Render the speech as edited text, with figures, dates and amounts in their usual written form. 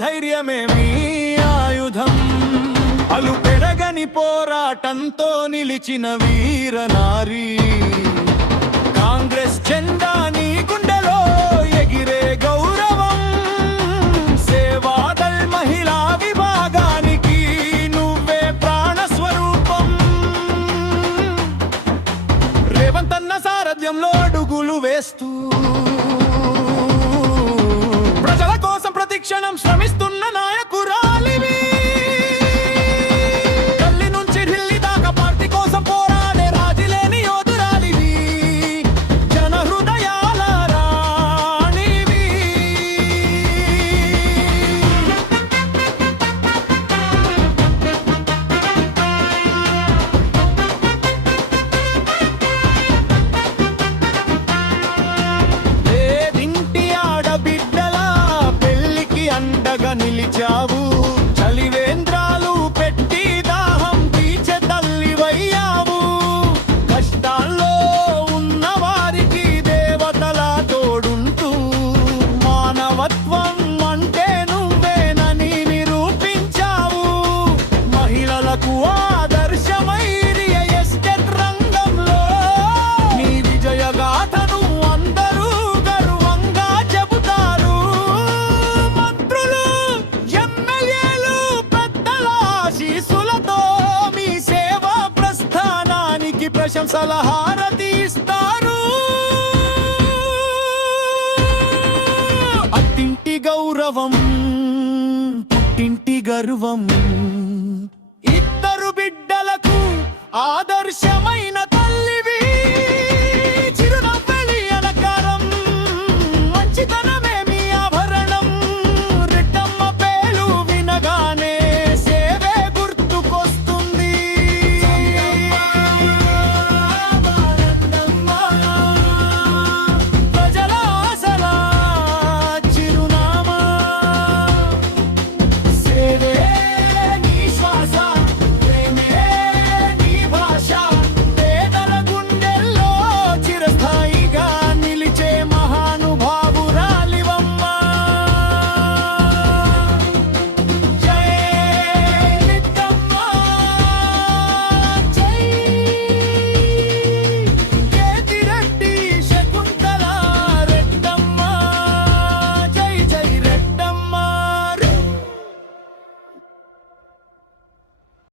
ధైర్యమే మీ ఆయుధం. అలు పెరగని పోరాటంతో నిలిచిన వీరనారి. కాంగ్రెస్ జెండా నీ గుండెలో ఎగిరే గౌరవం. సేవాదల్ మహిళా విభాగానికి నువ్వే ప్రాణ స్వరూపం. రేవంత్ అన్న సారథ్యంలో అడుగులు వేస్తూ ప్రజల కోసం ప్రతిక్షణం శ్రమిస్తున్న నాయకురాలివి. గల్లీ నుంచి ఢిల్లీ దాకా పార్టీ కోసం పోరాడే రాజీలేని యోధురాలివి. జన హృదయాల రాణివి. పేదింటి ఆడబిడ్డల పెళ్లికి అండగా నిలిచావు. చలివేంద్రాలు పెట్టి దాహం తీర్చే తల్లివయ్యావు. కష్టాల్లో ఉన్న వారికి దేవతలా తోడుంటూ మానవత్వం అంటే నువ్వేనని నిరూపించావు. మహిళలకు ఆదర్శమై రియల్ ఎస్టేట్ రంగంలో నీ విజయగాథను అందరూ గర్వంగా చెబుతారు. మంత్రులు, ఎమ్మెల్యేలు, పెద్దల ఆశీస్సులతో మీ సేవా ప్రస్థానానికి ప్రశంసల హారతి ఇస్తారు. అత్తింటి గౌరవం, పుట్టింటి గర్వం. ఇద్దరు బిడ్డలకు ఆదర్శమైన